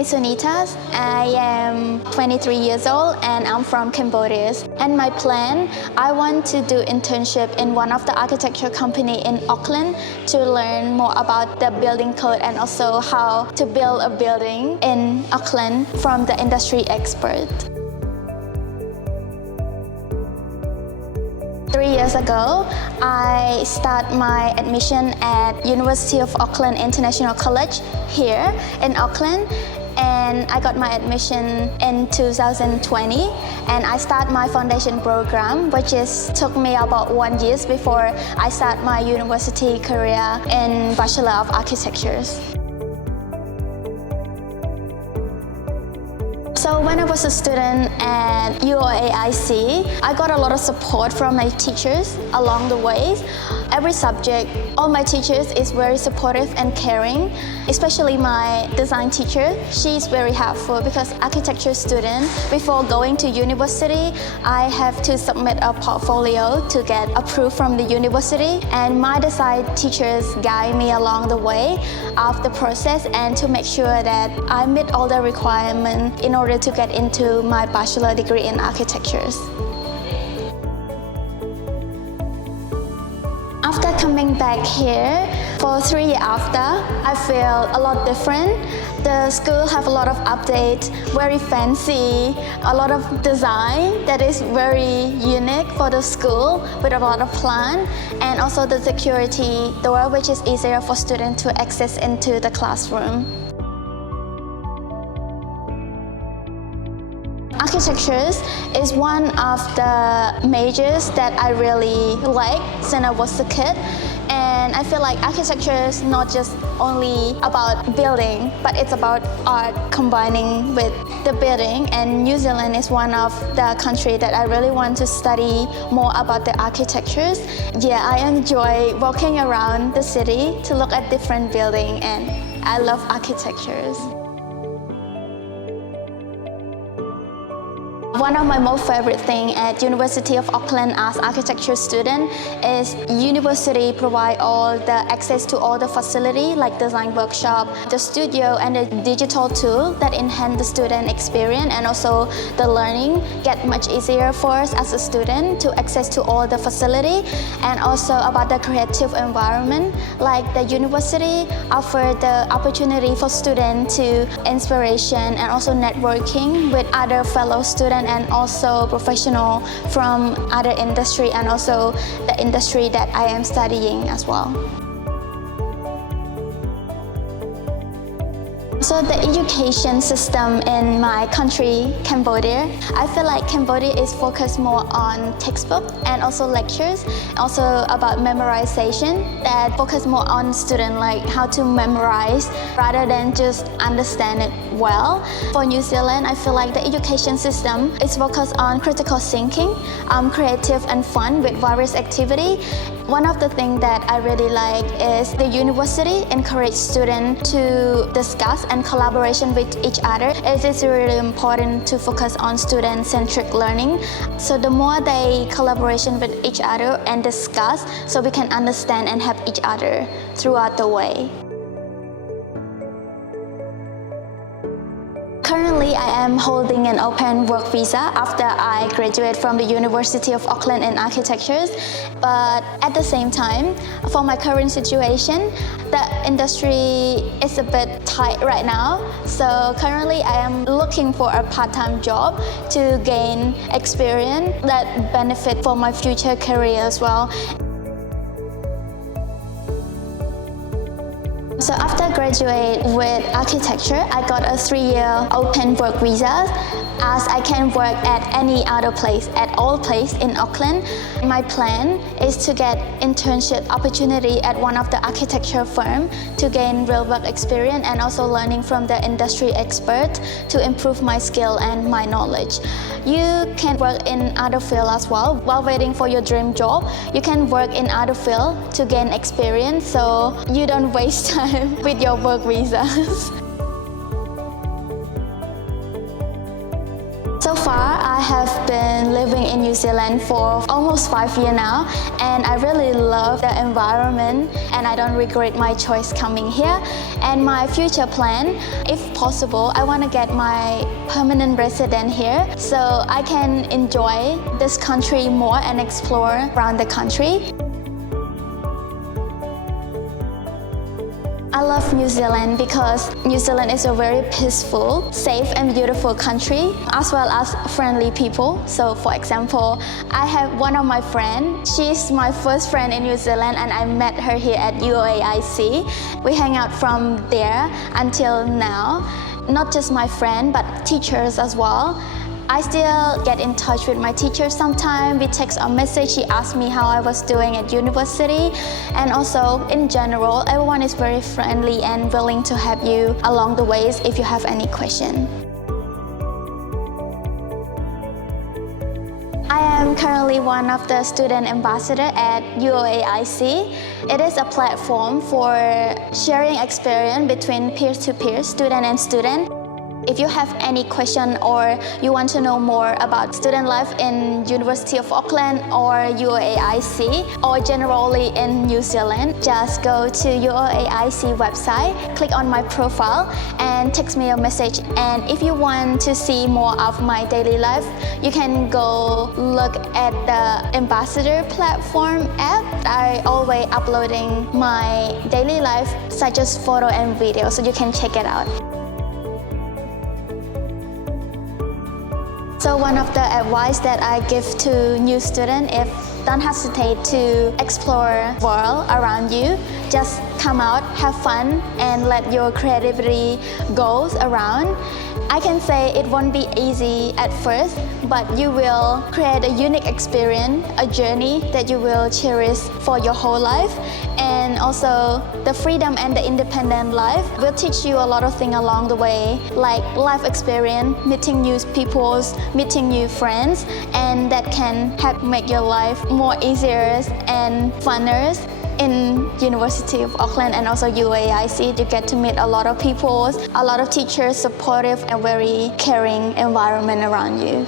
is Sonyta. I am 23 years old and I'm from Cambodia. And my plan, I want to do internship in one of the architecture company in Auckland to learn more about the building code and also how to build a building in Auckland from the industry expert. 3 years ago, I started my admission at University of Auckland International College here in Auckland, and I got my admission in 2020, and I started my foundation program, which took me about 1 year before I start my university career in Bachelor of Architecture. So when I was a student at UoAIC, I got a lot of support from my teachers along the way. Every subject, all my teachers is very supportive and caring, especially my design teacher. She's very helpful because architecture student, before going to university, I have to submit a portfolio to get approved from the university, and my design teachers guide me along the way of the process and to make sure that I meet all the requirements in order to get into my bachelor degree in architecture. After coming back here, for 3 years after, I feel a lot different. The school have a lot of updates, very fancy, a lot of design that is very unique for the school with a lot of plan, and also the security door, which is easier for students to access into the classroom. Architecture is one of the majors that I really like since I was a kid. And I feel like architecture is not just only about building, but it's about art combining with the building. And New Zealand is one of the countries that I really want to study more about the architectures. Yeah, I enjoy walking around the city to look at different buildings, and I love architectures. One of my most favorite things at University of Auckland as architecture student is university provide all the access to all the facility like design workshop, the studio, and the digital tool that enhance the student experience, and also the learning get much easier for us as a student to access to all the facility. And also about the creative environment, like the university offer the opportunity for students to inspiration and also networking with other fellow students and also professional from other industry and also the industry that I am studying as well. So the education system in my country, Cambodia, I feel like Cambodia is focused more on textbook and also lectures, also about memorization that focus more on student like how to memorize rather than just understand it well. For New Zealand, I feel like the education system is focused on critical thinking, creative and fun with various activity. One of the things that I really like is the university encourage students to discuss and collaboration with each other. It is really important to focus on student-centric learning. So the more they collaboration with each other and discuss, so we can understand and help each other throughout the way. Currently, I am holding an open work visa after I graduate from the University of Auckland in architecture. But at the same time, for my current situation, the industry is a bit tight right now. So currently, I am looking for a part-time job to gain experience that benefit for my future career as well. So after graduate with architecture, I got a 3-year open work visa as I can work at any other place, at all place in Auckland. My plan is to get internship opportunity at one of the architecture firm to gain real work experience and also learning from the industry expert to improve my skill and my knowledge. You can work in other field as well. While waiting for your dream job, you can work in other field to gain experience so you don't waste time with your work visas. So far, I have been living in New Zealand for almost 5 years now, and I really love the environment, and I don't regret my choice coming here. And my future plan, if possible, I want to get my permanent resident here so I can enjoy this country more and explore around the country. I love New Zealand because New Zealand is a very peaceful, safe and beautiful country, as well as friendly people. So for example, I have one of my friends. She's my first friend in New Zealand and I met her here at UoAIC. We hang out from there until now. Not just my friend, but teachers as well. I still get in touch with my teacher sometimes. We text or message. She asked me how I was doing at university. And also, in general, everyone is very friendly and willing to help you along the ways if you have any question. I am currently one of the student ambassadors at UoAIC. It is a platform for sharing experience between peer-to-peer, student and student. If you have any question or you want to know more about student life in University of Auckland or UoAIC or generally in New Zealand, just go to UoAIC website, click on my profile and text me a message. And if you want to see more of my daily life, you can go look at the Ambassador platform app. I always uploading my daily life such as photo and video, so you can check it out. So one of the advice that I give to new students is don't hesitate to explore the world around you. Just come out, have fun, and let your creativity go around. I can say it won't be easy at first, but you will create a unique experience, a journey that you will cherish for your whole life. And also, the freedom and the independent life will teach you a lot of things along the way, like life experience, meeting new people, meeting new friends, and that can help make your life more easier and funner. In University of Auckland and also UoAIC, you get to meet a lot of people, a lot of teachers, supportive and very caring environment around you.